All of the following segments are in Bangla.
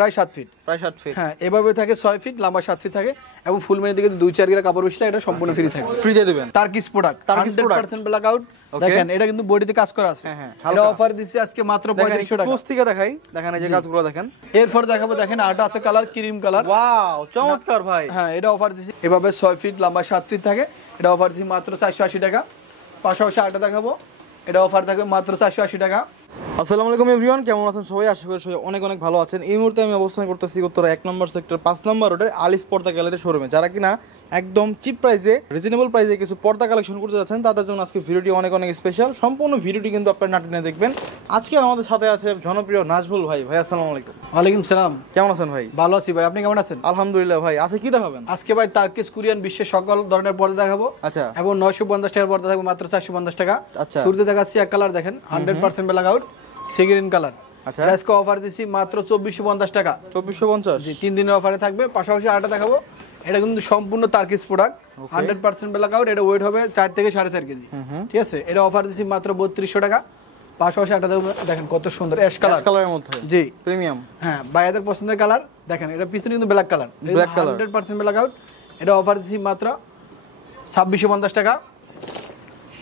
প্রায় 7 ফিট। হ্যাঁ, এভাবে থাকে 6 ফিট লম্বা, 7 ফিট থাকে এবং ফুল মেনে দিকে 2-4 গিরা কাপড় বিছলে এটা সম্পূর্ণ ফ্রি থাকে। ফ্রি দিয়ে দিবেন। Turkish product 100% black out. দেখেন এটা কিন্তু বডিতে কাজ করা আছে। এটা অফার দিছি আজকে মাত্র 3500 টাকা। ক্লোজ থেকে দেখাই, দেখেন এই যে কাজগুলো দেখেন। এরপর দেখাবো, দেখেন আটা আছে কালার ক্রিম কালার। ওয়াও, চমৎকার ভাই। হ্যাঁ, এটা অফার দিছি এভাবে 6 ফিট লম্বা, 7 ফিট থাকে। এটা অফার দিছি মাত্র 480 টাকা। পাশাপাশি আটা দেখাবো, এটা অফার থাকবে মাত্র 480 টাকা। আসসালামু আলাইকুম এভরিওয়ান, কেমন আছেন সবাই? আশা করি সবাই অনেক অনেক ভালো আছেন। এই মুহূর্তে আমি অবস্থান করতেছি উত্তরা 1 নম্বর সেক্টর 5 নম্বর রোডের আলিফ পর্দা গ্যালারির শোরুমে। যারা কিনা একদম চিপ প্রাইসে, রিজনেবল প্রাইসে কিছু পর্দা কালেকশন করতে যাচ্ছেন, তাদের জন্য আজকে ভিডিওটি অনেক অনেক স্পেশাল। সম্পূর্ণ ভিডিওটি কিন্তু আপনারা নাটনে দেখবেন। আজকে আমাদের সাথে আছে জনপ্রিয় নাজমুল ভাই। ভাই আসসালামু আলাইকুম। ওয়ালাইকুম সালাম। কেমন আছেন ভাই? ভালো আছি ভাই, আপনি কেমন আছেন? আলহামদুলিল্লাহ ভাই। আজকে কি দেখাবেন? আজকে ভাই টার্কিশ কোরিয়ান বিশ্বের সকল ধরনের পর্দা দেখাবো। আচ্ছা। এবং 950 টাকার পর্দা থাকবে মাত্র 450 টাকা। আচ্ছা। শুরুতে দেখাচ্ছি এক কালার, দেখেন 100% black out sea green colour. আচ্ছা। আজকে অফার দিছি মাত্র 2450 টাকা। 2450? জি, 3 দিনের অফারে থাকবে। পাশাপাশি আটা দেখাবো, এটা কিন্তু সম্পূর্ণ টার্কিশ প্রোডাক্ট, 100% ব্ল্যাক আউট। এটা ওয়েট হবে 4 থেকে 4.5 কেজি। ঠিক আছে, এটা অফার দিছি মাত্র 3200 টাকা। পাশাপাশি আটা দেখেন কত সুন্দর অ্যাশ কালারের মধ্যে। জি, প্রিমিয়াম। হ্যাঁ, ভাইয়াদের পছন্দের কালার। দেখেন এটা পিছনে কিন্তু ব্ল্যাক কালার, 100% ব্ল্যাক আউট। এটা অফার দিছি মাত্র 2650 টাকা।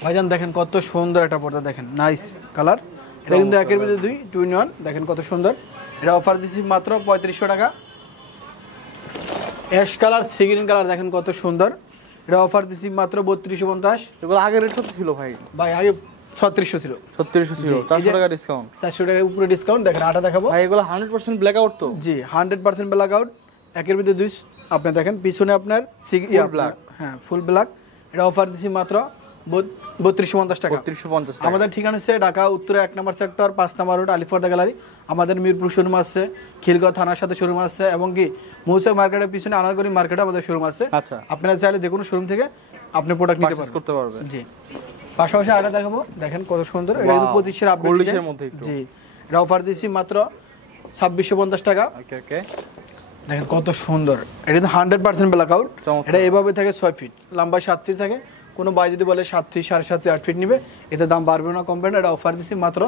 ভাইজান দেখেন কত সুন্দর একটা পর্দা, দেখেন নাইস কালার। এটা কিন্তু একের ভিতরে 2 in 1, দেখেন কত সুন্দর। এটা অফার দিছি মাত্র 3500 টাকা। Ash colour sea green colour, দেখেন কত সুন্দর। এটা অফার দিছি মাত্র 3250। এগুলো আগে রেট কত ছিল ভাই? ভাই আগে 3600 ছিল। 3600 ছিল, 400 টাকা ডিসকাউন্ট। 400 টাকার উপরে ডিসকাউন্ট। দেখেন আটা দেখাবো ভাই, এগুলো 100% ব্ল্যাক আউট তো? জি, 100% ব্ল্যাক আউট। একের ভিতরে 2 আপনি দেখেন পিছনে আপনার ব্ল্যাক। হ্যাঁ, ফুল ব্ল্যাক। এটা অফার দিছি মাত্র 3250 টাকা। 3250 টাকা। আমাদের ঠিকানা হচ্ছে ঢাকা উত্তরা 1 নম্বর সেক্টর 5 নম্বর রোড আলিফ পর্দা গ্যালারি। আমাদের মিরপুর শোরুম আছে, খিলগাঁও থানার সাথে শোরুম আছে এবং কি মৌসা মার্কেটের পিছনে আনারগলি মার্কেটে আমাদের শোরুম আছে। আচ্ছা। আপনারা চাইলে যে কোনো শোরুম থেকে আপনি প্রোডাক্ট নিতে করতে পারবেন। জি। পাশাপাশি আটা দেখাবো, দেখেন কত সুন্দর। এটা কিন্তু 25 এর আপডেট এর মধ্যে একটু। জি, এটা অফার দিছি মাত্র 2650 টাকা। ওকে ওকে। দেখেন কত সুন্দর। এটা কিন্তু 100% ব্ল্যাক আউট। এটা এভাবে থাকে 6 ফিট লম্বা, 7 ফিট থাকে। কোনো ভাই যদি বলে 7 ফিট, 7.5 ফিট, 8 ফিট নিবে, এতে দাম বাড়বে না, কমবে না। এটা অফার দিছি মাত্র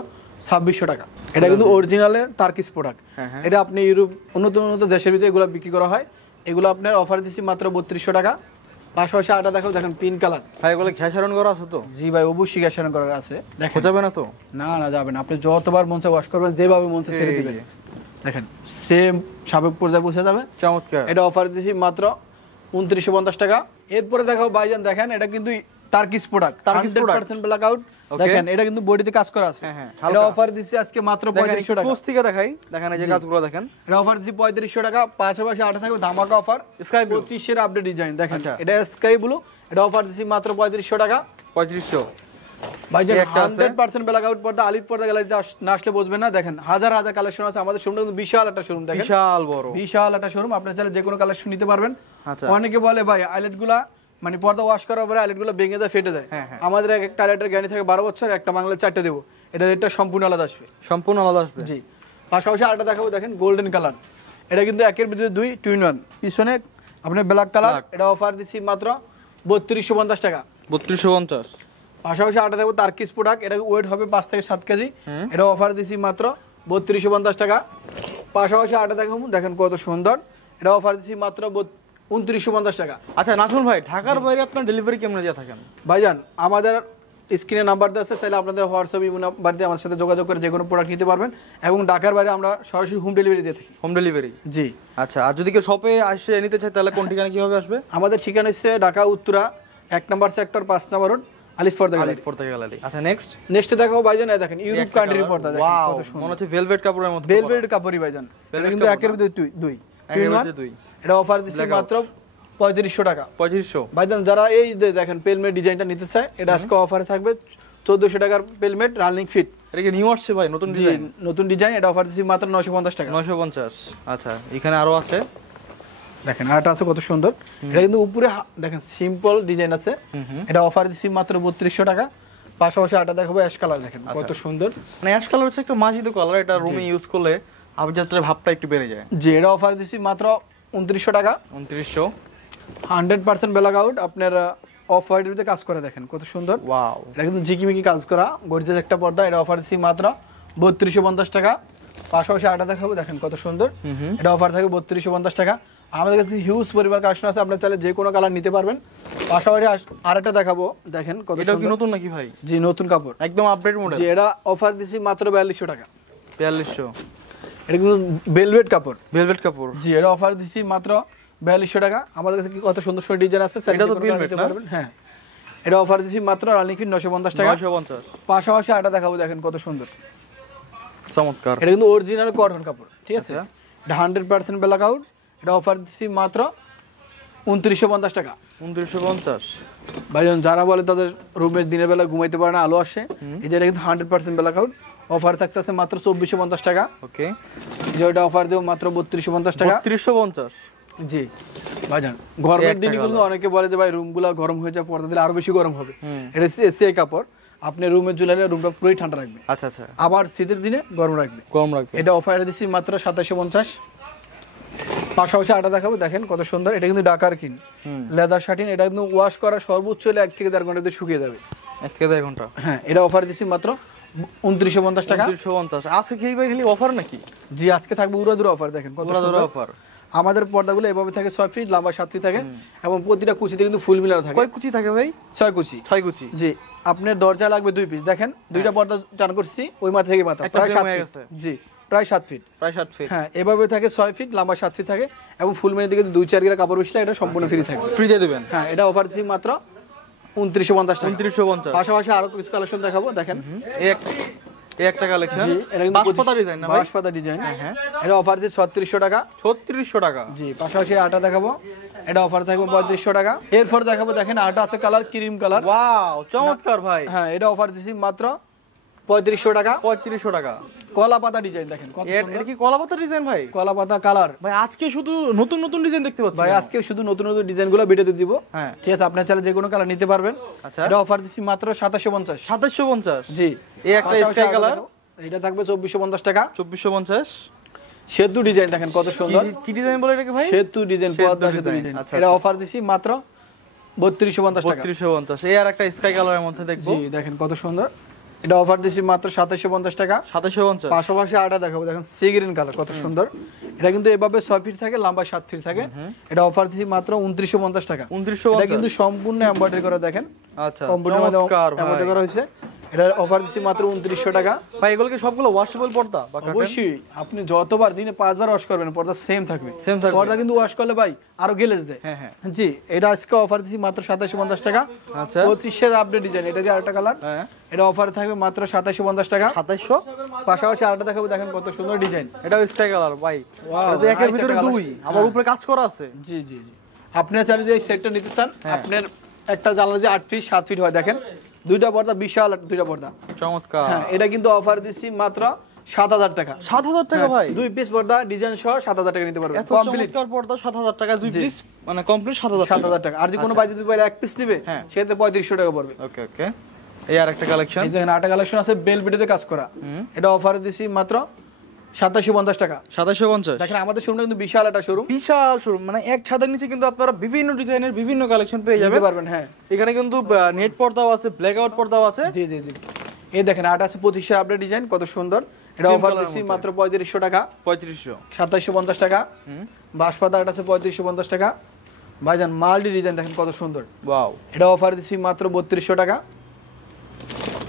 2600 টাকা। এটা কিন্তু অরিজিনালে টার্কিশ প্রোডাক্ট। এটা আপনি ইউরোপ উন্নত উন্নত দেশের ভিতরে এগুলো বিক্রি করা হয়। এগুলো আপনার অফার দিছি মাত্র 3200 টাকা। পাশাপাশি আটা দেখো, দেখেন পিঙ্ক কালার। ভাই এগুলো ঘ্যাসারন করা আছে তো? জি ভাই, অবশ্যই গ্যাসারন করা আছে। দেখেন যাবে না তো? না না, যাবে না। আপনি যতবার মন চায় ওয়াশ করবেন, যেভাবে মন চায় ছেড়ে দিবেন। দেখেন সেম সাবেক পর্যায়ে পৌঁছে যাবে। চমৎকার। এটা অফার দিছি মাত্র 2950 টাকা। এরপরে দেখো ভাইজান, দেখেন এটা কিন্তু টার্কিশ প্রোডাক্ট, 100% ব্ল্যাক আউট। দেখেন এটা কিন্তু বডিতে কাজ করা আছে। এটা অফার দিছি আজকে মাত্র 3500 টাকা। ক্লোজ থেকে দেখাই, দেখেন এই যে কাজগুলো দেখেন। এটা অফার দিছি 3500 টাকা। পাশাপাশি আটা থাকবে ধামাকা অফার স্কাই 25 এর আপডেট ডিজাইন। দেখেন এটা স্কাই ব্লু। এটা অফার দিছি মাত্র 3500 টাকা। 3500 ভাইজান 100% ব্ল্যাক আউট পর্দা আলিফ পর্দা গ্যালারিতে না আসলে বুঝবেন না। দেখেন হাজার হাজার কালেকশন আছে। আমাদের শোরুমটা কিন্তু বিশাল একটা শোরুম, দেখেন বিশাল বড়, বিশাল একটা শোরুম। আপনি চাইলে যে কোনো কালেকশন নিতে পারবেন। আচ্ছা। অনেকে বলে ভাই আইলেটগুলা মানে পর্দা ওয়াশ করার পরে আইলেটগুলো ভেঙে যায়, ফেটে যায়। আমাদের একটা আইলেটের গ্যারান্টি থাকে 12 বছর, একটা বাংলা 4টা দেবো। এটা রেটটা সম্পূর্ণ আলাদা আসবে। সম্পূর্ণ আলাদা আসবে। জি। পাশাপাশি আরেকটা দেখাবো, দেখেন গোল্ডেন কালার। এটা কিন্তু একের ভিতরে 2 in 1। পিছনে আপনার ব্ল্যাক কালার। এটা অফার দিচ্ছি মাত্র 3250 টাকা। 3250। পাশাপাশি আটা দেবো টার্কিশ প্রোডাক্ট। এটা ওয়েট হবে 5 থেকে 7 কেজি। এটা অফার দিচ্ছি মাত্র 3250 টাকা। পাশাপাশি আটা দেখাবো, দেখেন কত সুন্দর। এটা অফার দিচ্ছি মাত্র 2950 টাকা। আচ্ছা নাজমুল ভাই, ঢাকার বাইরে আপনার ডেলিভারি কেমন দিয়ে থাকেন? ভাইজান আমাদের স্ক্রিনে নাম্বার দেওয়া আছে, চাইলে আপনাদের হোয়াটসঅ্যাপ নাম্বার দিয়ে আমাদের সাথে যোগাযোগ করে যে কোনো প্রোডাক্ট নিতে পারবেন। এবং ঢাকার বাইরে আমরা সরাসরি হোম ডেলিভারি দিয়ে থাকি। Home delivery? জি। আচ্ছা, আর যদি কেউ শপে এসে নিতে চায় তাহলে কোন ঠিকানা কিভাবে আসবে? আমাদের ঠিকানা হচ্ছে ঢাকা উত্তরা 1 নম্বর সেক্টর 5 নম্বর রোড আলিফ পর্দা গ্যালারি। আচ্ছা নেক্সট দেখাবো ভাইজান, দেখেন ইউরোপ কান্ট্রির পর্দা। দেখেন কত সুন্দর, মনে হচ্ছে ভেলভেট কাপড়ের মতো। ভেলভেট কাপড়ই ভাইজান। এটা কিন্তু একের ভিতরে 2। এটা অফার দিচ্ছি মাত্র 3500 টাকা। 3500। ভাইজান যারা এই যে দেখেন পেলমেট ডিজাইনটা নিতে চায়, এটা আজকে অফারে থাকবে 1400 টাকার পেলমেট রানিং ফিট। এটা কি নিউ আসছে ভাই? নতুন ডিজাইন? নতুন ডিজাইন। এটা অফার দিচ্ছি মাত্র 950 টাকা। 950। আচ্ছা, এখানে আরো আছে, দেখেন আরেকটা আছে কত সুন্দর। এটা কিন্তু উপরে দেখেন সিম্পল ডিজাইন আছে। এটা অফার দিচ্ছি মাত্র 3200 টাকা। পাশাপাশি আটা দেখাবো অ্যাশ কালার। দেখেন কত সুন্দর, মানে অ্যাশ কালার হচ্ছে একটা মাঝিদো কালার। এটা রুমে ইউজ করলে আভিজাত্যের ভাবটা একটু বেড়ে যায়। জি। এটা অফার দিচ্ছি মাত্র 2900 টাকা। 2900। 100% ব্ল্যাক আউট। আপনার অফ হোয়াইটের ভিতরে কাজ করে, দেখেন কত সুন্দর। ওয়াও, এটা কিন্তু ঝিকিমিকি কাজ করা গর্জিয়াস একটা পর্দা। এটা অফার দিচ্ছি মাত্র 3250 টাকা। পাশাপাশি আটা দেখাবো, দেখেন কত সুন্দর। এটা অফার থাকে 3250 টাকা। আমাদের কাছে হিউজ পরিমাণ কালেকশন আছে, আপনারা চাইলে যে কোনো কালার নিতে পারবেন। পাশাপাশি আরেকটা দেখাবো, দেখেন কত সুন্দর। এটা কি নতুন নাকি ভাই? জি নতুন কাপড়, একদম আপডেট মডেল। জি এটা অফার দিছি মাত্র 4200 টাকা। 4200। এটা কিন্তু ভেলভেট কাপড়। ভেলভেট কাপড়, জি এটা অফার দিছি মাত্র 4200 টাকা। আমাদের কাছে কি কত সুন্দর সুন্দর ডিজাইন আছে, এটা তো ভেলভেট না? হ্যাঁ এটা অফার দিছি মাত্র রানিং ফিট 950 টাকা। 950। পাশাপাশি আটা দেখাবো, দেখেন কত সুন্দর চমৎকার। এটা কিন্তু অরিজিনাল কটন কাপড়, ঠিক আছে। এটা 100% ব্ল্যাক আউট। এটা অফার দিচ্ছি মাত্র 2950 টাকা। 2950। ভাইজান যারা বলে তাদের রুমের দিনের বেলা ঘুমাইতে পারে না, আলো আসে, এটা কিন্তু 100% ব্ল্যাক আউট। অফার থাকতেছে মাত্র 2450 টাকা। ওকে, যে এটা অফার দেব মাত্র 3250 টাকা। 3250। জি ভাইজান, গরমের দিনে কিন্তু অনেকে বলে যে ভাই রুমগুলো গরম হয়ে যায়, পর্দা দিলে আরো বেশি গরম হবে। এটা এসিআই কাপড়, আপনি রুমে ঝুলালে রুমটা পুরোই ঠান্ডা রাখবে। আচ্ছা আচ্ছা, আবার শীতের দিনে গরম রাখবে। গরম রাখবে। এটা অফারে দিচ্ছি মাত্র 2750। পাশাপাশি আটা দেখাবো, দেখেন কত সুন্দর। এটা কিন্তু ডাকার কিন লেদার শার্টিন। এটা কিন্তু ওয়াশ করা সর্বোচ্চ হলে 1 থেকে 1.5 ঘন্টাতে শুকিয়ে যাবে। 1 থেকে 1.5 ঘন্টা। হ্যাঁ এটা অফার দিচ্ছি মাত্র 2950 টাকা। 2950। আজকে কি ভাই খালি অফার নাকি? জি আজকে থাকবে উড়াদুরা অফার, দেখেন কত সুন্দর অফার। আমাদের পর্দাগুলো এভাবে থাকে 6 ফিট লম্বা, 7 ফিট থাকে এবং প্রতিটা কুচিতে কিন্তু ফুল মিলানো থাকে। কয় কুচি থাকে ভাই? 6 কুচি। 6 কুচি। জি আপনার দরজা লাগবে 2 পিস, দেখেন দুইটা পর্দা টান করছি ওই মাথা থেকে মাথা, প্রায় 7 ফিট। জি প্রায় 7 ফিট। প্রায় 7 ফিট। হ্যাঁ এভাবে থাকে 6 ফিট লম্বা, 7 ফিট থাকে এবং ফুল মিলিয়ে দিকে 2-4 গিরা কাপড় বিছলে এটা সম্পূর্ণ ফ্রি থাকবে। ফ্রি দিয়ে দিবেন? হ্যাঁ এটা অফার দিচ্ছি মাত্র 2950 টাকা। 2950। পাশাপাশি আরো কিছু কালেকশন দেখাবো, দেখেন এই একটা কালেকশন। জি এটা কিন্তু বাঁশপাতা ডিজাইন না ভাই? বাঁশপাতা ডিজাইন। হ্যাঁ এটা অফার দিচ্ছি 3600 টাকা। 3600 টাকা। জি পাশাপাশি আটা দেখাবো, এটা অফার থাকবে 3500 টাকা। এরপর দেখাবো, দেখেন আটা আছে কালার ক্রিম কালার। ওয়াও চমৎকার ভাই। হ্যাঁ এটা অফার দিচ্ছি মাত্র 3500 টাকা। 3500 টাকা। কলা পাতা ডিজাইন, দেখেন কত সুন্দর। এটা কি কলা পাতা ডিজাইন ভাই? কলা পাতা কালার ভাই আজকে শুধু নতুন নতুন ডিজাইন দেখতে পাচ্ছি ভাই। আজকে শুধু নতুন নতুন ডিজাইনগুলো ভিডিওতে দিব। হ্যাঁ ঠিক আছে, আপনার চাইলে যে কোনো কালার নিতে পারবেন। আচ্ছা এটা অফার দিচ্ছি মাত্র 2750। 2750। জি এই একটা স্কাই কালার, এটা থাকবে 2450 টাকা। 2450। সেতু ডিজাইন, দেখেন কত সুন্দর। কি ডিজাইন বলে এটাকে ভাই? সেতু ডিজাইন, পদ্মা সেতু ডিজাইন। এটা অফার দিচ্ছি মাত্র 3250 টাকা। 3250। এই আর একটা স্কাই কালারের মধ্যে দেখবো। জি দেখেন কত সুন্দর। এটা অফার দিচ্ছি মাত্র 2750 টাকা। 2750। পাশাপাশি আটা দেখাবো, দেখেন সি গ্রিন কালার কত সুন্দর। এটা কিন্তু এভাবে 6 ফিট থাকে লম্বা, 7 ফিট থাকে। এটা অফার দিচ্ছি মাত্র 2950 টাকা। 2950। এটা কিন্তু সম্পূর্ণ এমব্রয়ডারি করা, দেখেন আচ্ছা কম্পিউটার মধ্যে এমব্রয়ডারি করা হয়েছে। এটা অফার দিচ্ছি মাত্র 2900 টাকা। ভাই এগুলো কি সবগুলো ওয়াশেবল পর্দা বা কাটেন? অবশ্যই, আপনি যতবার দিনে 5 বার ওয়াশ করবেন পর্দা সেম থাকবে। পর্দা কিন্তু ওয়াশ করলে ভাই আরো গ্লেজ দেয়। হ্যাঁ হ্যাঁ জি এটা আজকে অফার দিচ্ছি মাত্র 2750 টাকা। আচ্ছা 25 এর আপডেট ডিজাইন, এটারই আরেকটা কালার। হ্যাঁ এটা অফার থাকবে মাত্র 2750 টাকা। 2700। পাশাপাশি আরেকটা দেখাবো, দেখেন কত সুন্দর ডিজাইন। এটাও স্কাই কালার ভাই। এটা তো একের ভিতরে দুই, আবার উপরে কাজ করা আছে। জি জি জি আপনারা চাইলে যে সেটটা নিতে চান, আপনার একটা জানলা যে 8 ফিট 7 ফিট হয়, দেখেন দুইটা পর্দা, বিশাল দুইটা পর্দা। চমৎকার। হ্যাঁ এটা কিন্তু অফার দিচ্ছি মাত্র 7000 টাকা। 7000 টাকা ভাই? 2 পিস পর্দা ডিজাইন সহ 7000 টাকা নিতে পারবেন। এত চমৎকার পর্দা 7000 টাকা, 2 পিস মানে কমপ্লিট 7000 টাকা। আর যদি কোনো ভাই যদি বলে 1 পিস নেবে সেটা 3500 টাকা পড়বে। ওকে ওকে। এই আর একটা কালেকশন, এই দেখেন আটা কালেকশন আছে বেলভেটে কাজ করা। এটা অফার দিছি মাত্র 2750 টাকা। 2750। দেখেন আমাদের শোরুমটা কিন্তু বিশাল একটা শোরুম, বিশাল শোরুম, মানে এক ছাদের নিচে কিন্তু আপনারা বিভিন্ন ডিজাইনের বিভিন্ন কালেকশন পেয়ে নিতে যাবেন। পারবেন। হ্যাঁ এখানে কিন্তু নেট পর্দাও আছে, ব্ল্যাক আউট পর্দাও আছে। জি জি জি এই দেখেন আটা আছে 25 এর আপডেট ডিজাইন, কত সুন্দর। এটা অফার দিছি মাত্র 3500 টাকা। 3500। 2750 টাকা। বাঁশপাতা আটা আছে 3550 টাকা। ভাইজান মাল্টি ডিজাইন, দেখেন কত সুন্দর। ওয়াও। এটা অফার দিছি মাত্র 3200 টাকা।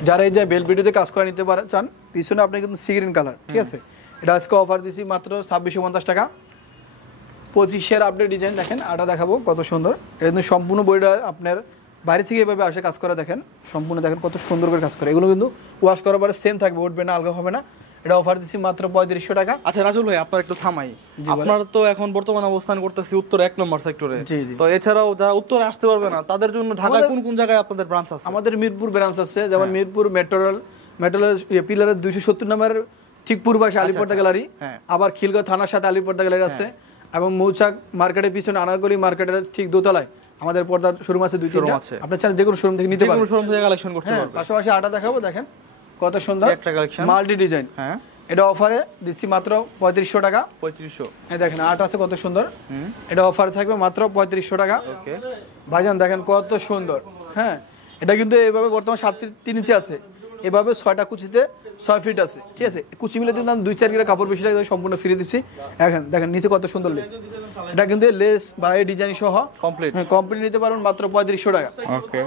যারা এই যে বেলভিডিওতে কাজ করে নিতে পারেন চান, পিছনে আপনি কিন্তু সি গ্রিন কালার, ঠিক আছে। এটা আজকে অফার দিছি মাত্র 2650 টাকা। 25 এর আপডেট ডিজাইন, দেখেন আটা দেখাবো কত সুন্দর। এটা কিন্তু সম্পূর্ণ বইটা আপনার বাইরে থেকে এভাবে আসে কাজ করা, দেখেন সম্পূর্ণ, দেখেন কত সুন্দর করে কাজ করে। এগুলো কিন্তু ওয়াশ করার পরে সেম থাকবে, উঠবে না, আলগা হবে না। এটা অফার দিছি মাত্র 3500 টাকা। আচ্ছা রাসুল ভাই আপনার একটু থামাই, আপনার তো এখন বর্তমানে অবস্থান করতেছি উত্তর 1 নম্বর সেক্টরে। তো এছাড়াও যারা উত্তরে আসতে পারবে না তাদের জন্য ঢাকায় কোন কোন জায়গায় আপনাদের ব্রাঞ্চ আছে? আমাদের মিরপুর ব্রাঞ্চ আছে, যেমন মিরপুর মেট্রোল পিলারের 270 নম্বর ঠিক পূর্বাশে আলিপর্দা গ্যালারি। আবার খিলগাঁও থানার সাথে আলিপর্দা গ্যালারি আছে, এবং মৌচাক মার্কেটের পিছনে আনারগলি মার্কেটের ঠিক দোতলায় আমাদের পর্দার শোরুম আছে, 2-3টা। আপনি চাইলে যে কোনো শোরুম থেকে নিতে পারবেন, যে কোনো শোরুম থেকে কালেকশন করতে পারবেন। পাশাপাশি আটা দেখাবো, দেখেন কত সুন্দর একটা কালেকশন, মাল্টি ডিজাইন। হ্যাঁ এটা অফারে দিচ্ছি মাত্র 3500 টাকা। 3500। এই দেখেন আটা আছে কত সুন্দর। এটা অফারে থাকবে মাত্র 3500 টাকা। ওকে ভাইজান দেখেন কত সুন্দর। হ্যাঁ এটা কিন্তু এইভাবে বর্তমান 7.3 ইঞ্চি আছে, এভাবে 6টা কুচিতে 6 ফিট আছে, ঠিক আছে। কুচিগুলো কিন্তু আমি 2-4 গ্রাম কাপড় বেশি লাগে সম্পূর্ণ ফ্রি দিচ্ছি। এখন দেখেন নিচে কত সুন্দর লেস, এটা কিন্তু লেস বা এই ডিজাইন সহ কমপ্লিট। হ্যাঁ কমপ্লিট নিতে পারবেন মাত্র 3500 টাকা। ওকে,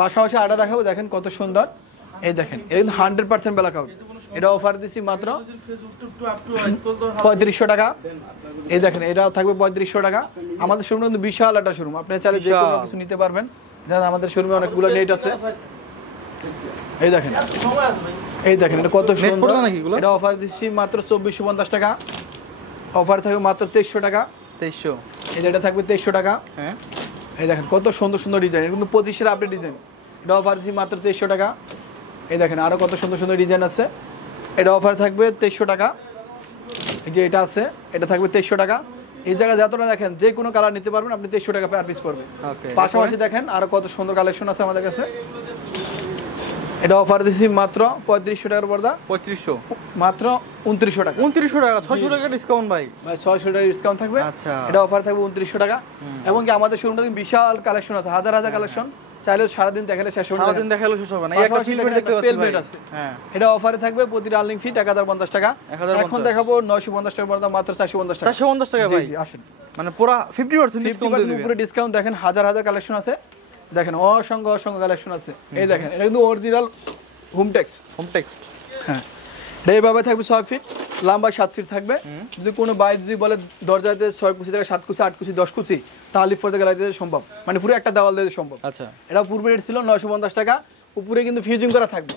পাশাপাশি আটা দেখাবো, দেখেন কত সুন্দর। এই দেখেন এটা কিন্তু 100% ব্ল্যাক আউট, এটা অফার দিচ্ছি মাত্র 3500 টাকা। এই দেখেন এটা থাকবে 3500 টাকা। আমাদের শোরুম কিন্তু বিশাল একটা শোরুম, আপনি চাইলে যে কোনো কিছু নিতে পারবেন। যেমন আমাদের শোরুমে অনেকগুলো নেট আছে। এই দেখেন এটা কত সুন্দর, এটা অফার দিচ্ছি মাত্র 2450 টাকা। অফার থাকবে মাত্র 2300 টাকা। 2300, এই যে এটা থাকবে 2300 টাকা। হ্যাঁ এই দেখেন কত সুন্দর সুন্দর ডিজাইন, এটা কিন্তু 2500 আপডেট ডিজাইন, এটা অফার দিচ্ছি মাত্র 2300 টাকা। এই দেখেন আরো কত সুন্দর সুন্দর ডিজাইন আছে, এটা অফার থাকবে 2300 টাকা। এই যে এটা আছে, এটা থাকবে 2300 টাকা। এই জায়গায় যতটা দেখেন যে কোনো কালার নিতে পারবেন আপনি, 2300 টাকা পার পিস পড়বে। ওকে, পাশাপাশি দেখেন আরো কত সুন্দর কালেকশন আছে আমাদের কাছে, এটা অফার দিচ্ছি মাত্র 3500 টাকার পর্দা, 3500, মাত্র 2900 টাকা। 2900 টাকা, 600 টাকা ডিসকাউন্ট ভাই। 600 টাকা ডিসকাউন্ট থাকবে। আচ্ছা, এটা অফার থাকবে 2900 টাকা। এবং কি আমাদের শোরুমটা বিশাল কালেকশন আছে, হাজার হাজার কালেকশন, চাইলে সারাদিন দেখালে শেষ হবে না। সারাদিন দেখালে শেষ হবে না। এই একটা ফিল্মেট দেখতে পাচ্ছি ভাই, আছে হ্যাঁ এটা অফারে থাকবে প্রতি রানিং ফি 1050 টাকা। এখন দেখাবো 950 টাকা পর্দা মাত্র 450 টাকা। 450 টাকা ভাই, আসেন মানে পুরো 50% ডিসকাউন্ট দিয়ে দিবেন। পুরো ডিসকাউন্ট দেখেন, হাজার হাজার কালেকশন আছে, দেখেন অসংখ্য অসংখ্য কালেকশন আছে। এই দেখেন এটা কিন্তু অরিজিনাল হোম টেক্সট, হ্যাঁ এটা এইভাবে থাকবে 6 ফিট লম্বা, 7 ফিট থাকবে। যদি কোনো ভাই যদি বলে দরজাতে 6 কুচি থেকে 7 কুচি 8 কুচি 10 কুচি, তাহলে ফোর্থ গেলাইতে সম্ভব, মানে পুরো একটা দেওয়াল দিতে সম্ভব। আচ্ছা, এটা পূর্বে রেট ছিল 950 টাকা, উপরে কিন্তু ফিউজিং করা থাকবে,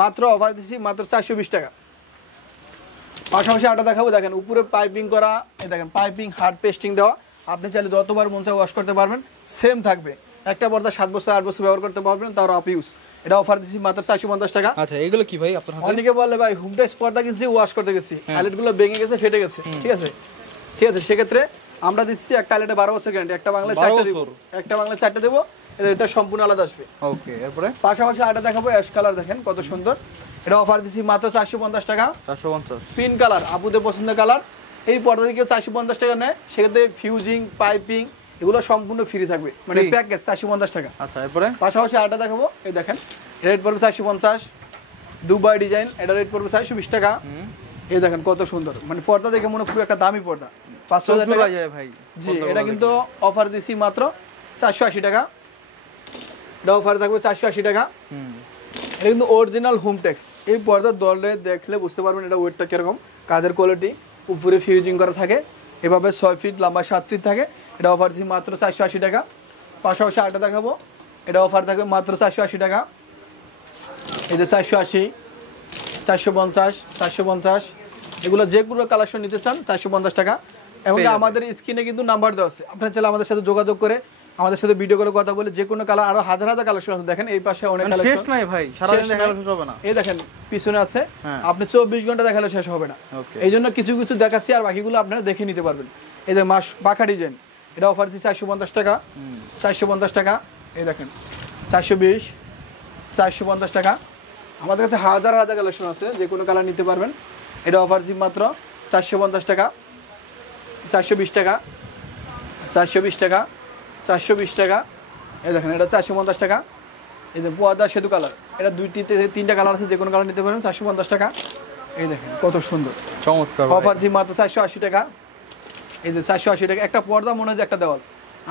মাত্র অফার দিচ্ছি মাত্র 420 টাকা। পাশাপাশি আটা দেখাবো, দেখেন উপরে পাইপিং করা, এই দেখেন পাইপিং হার্ড পেস্টিং দেওয়া, আপনি চাইলে যতবার মন চায় ওয়াশ করতে পারবেন, সেম থাকবে। একটা পর্দা 7 বছর 8 বছর ব্যবহার করতে পারবেন, তার আপ ইউজ। এটা অফার দিচ্ছি মাত্র 450 টাকা। আচ্ছা, এগুলো কি ভাই আপনার হাতে? অনেকে বলে ভাই হোম টেক্স পর্দা কিনছি ওয়াশ করতে গেছি, আইলেটগুলো ভেঙে গেছে, ফেটে গেছে, ঠিক আছে সেক্ষেত্রে আমরা দিচ্ছি একটা আইলেটে 12 বছর গ্যারান্টি, একটা বাংলায় 4টা দেব, একটা বাংলায় 4টা দেব, এটা সম্পূর্ণ আলাদা আসবে। ওকে, এরপরে পাশাপাশি আটা দেখাবো অ্যাশ কালার, দেখেন কত সুন্দর, এটা অফার দিচ্ছি মাত্র 450 টাকা। 450, পিন কালার, আপুদের পছন্দের কালার। এই পর্দা থেকে 450 টাকা নেয়, সেক্ষেত্রে ফিউজিং পাইপিং এগুলো সম্পূর্ণ ফ্রি থাকবে, মানে প্যাকেজ 450 টাকা। আচ্ছা, এরপরে পাশাপাশি আটা দেখাবো, এই দেখেন রেট পড়বে 450, দুবাই ডিজাইন, এটা রেট পড়বে 420 টাকা। এই দেখেন কত সুন্দর, মানে পর্দা দেখে মনে পুরো একটা দামি পর্দা, 500 টাকা ভাই। জি, এটা কিন্তু অফার দিছি মাত্র 480 টাকা। এটা অফার থাকবে 480 টাকা। এটা কিন্তু অরিজিনাল হোম টেক্স। এই পর্দার দলে দেখলে বুঝতে পারবেন এটা ওয়েটটা কিরকম, কাজের কোয়ালিটি, উপরে ফিউজিং করা থাকে, এভাবে 6 ফিট লম্বা 7 ফিট থাকে। এটা অফার দিচ্ছি মাত্র 480 টাকা। পাশাপাশি আটা দেখাবো, এটা অফার থাকবে মাত্র 480 টাকা। এই যে 480, 450, 450, এগুলো যেগুলো কালেকশন নিতে চান 450 টাকা। এবং আমাদের স্ক্রিনে কিন্তু নাম্বার দেওয়া আছে, আপনারা চাইলে আমাদের সাথে যোগাযোগ করে আমাদের সাথে ভিডিও করে কথা বলে যে কোনো কালার, আরো হাজার হাজার কালেকশন আছে। দেখেন এই পাশে অনেক কালেকশন, শেষ নাই ভাই, সারাদিন দেখালে শেষ হবে না। এই দেখেন পিছনে আছে, আপনি 24 ঘন্টা দেখালে শেষ হবে না। এই জন্য কিছু কিছু দেখাচ্ছি, আর বাকিগুলো আপনারা দেখে নিতে পারবেন। এই যে মাস পাখা ডিজাইন, এটা অফার দিচ্ছি 450 টাকা। 450 টাকা। এই দেখেন 420, 450 টাকা। আমাদের কাছে হাজার হাজার কালেকশন আছে, যে কোনো কালার নিতে পারবেন। এটা অফার দিচ্ছি মাত্র 450 টাকা, 420 টাকা, 420 টাকা, 420 টাকা। এই দেখেন এটা 450 টাকা। এই যে পর্দা সেতু কালার, এটা 2-3টা কালার আছে, যে কোনো কালার নিতে পারেন, 450 টাকা। এই দেখেন কত সুন্দর, চমৎকার। অফার দিচ্ছি মাত্র 480 টাকা। এই যে 480 টাকা, একটা পর্দা মনে হয় একটা দেওয়াল।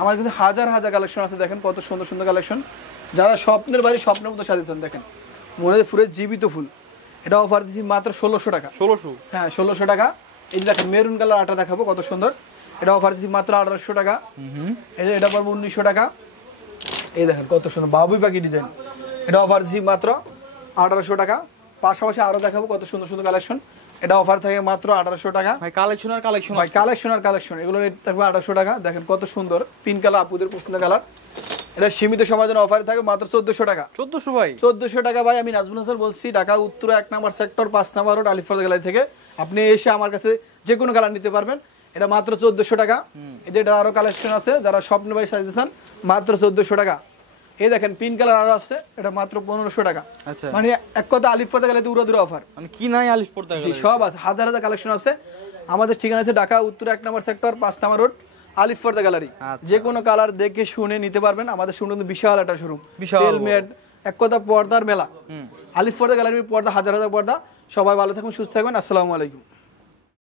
আমার কিন্তু হাজার হাজার কালেকশন আছে, দেখেন কত সুন্দর সুন্দর কালেকশন। যারা স্বপ্নের বাড়ি স্বপ্নের মতো সাজিয়েছেন, দেখেন মনে হয় পুরো জীবিত ফুল। এটা অফার দিচ্ছি মাত্র 1600 টাকা। 1600, হ্যাঁ 1600 টাকা। এই যে দেখেন মেরুন কালার আটা দেখাবো, কত সুন্দর, এটা অফার দিচ্ছি মাত্র 1800 টাকা। এই যে এটা পড়বে 1900 টাকা। এই দেখেন কত সুন্দর বাবুই পাখি ডিজাইন, এটা অফার দিচ্ছি মাত্র 1800 টাকা। পাশাপাশি আরো দেখাবো কত সুন্দর সুন্দর কালেকশন, এটা অফার থাকে মাত্র 1800 টাকা। ভাই কালেকশন আর কালেকশন, ভাই কালেকশন আর কালেকশন, এগুলো রেট থাকবে 1800 টাকা। দেখেন কত সুন্দর পিঙ্ক কালার, আপুদের পছন্দের কালার। এটা সীমিত সময়ের জন্য অফারে থাকে মাত্র 1400 টাকা। 1400 ভাই, 1400 টাকা ভাই। আমি নাজমুল হাসান বলছি, ঢাকা উত্তর 1 নম্বর সেক্টর 5 নম্বর রোড, আলিফ গ্যালারি থেকে। আপনি এসে আমার কাছে যে কোনো কালার নিতে পারবেন, এটা মাত্র 1400 টাকা। এটা আরো কালেকশন আছে, যারা স্বপ্ন ভাই সাজিয়ে চান, মাত্র 1400 টাকা। এই দেখেন পিঙ্ক কালার আরো আছে, এটা মাত্র 1500 টাকা। আচ্ছা, মানে এক কথা আলিফ গ্যালারিতে উড়াদুরা অফার, মানে কি নাই আলিফ পর্দা জি সব আছে, হাজার হাজার কালেকশন আছে। আমাদের ঠিকানা আছে ঢাকা উত্তর 1 নম্বর সেক্টর 5 নম্বর রোড, আলিফ পর্দা গ্যালারি। যে কোনো কালার দেখে শুনে নিতে পারবেন। আমাদের শোরুম কিন্তু বিশাল একটা শোরুম, হেলমেট এক কথা পর্দার মেলা। আলিফ পর্দা গ্যালারি পর্দা হাজার হাজার পর্দা। সবাই ভালো থাকুন, সুস্থ থাকবেন। আসসালামু আলাইকুম।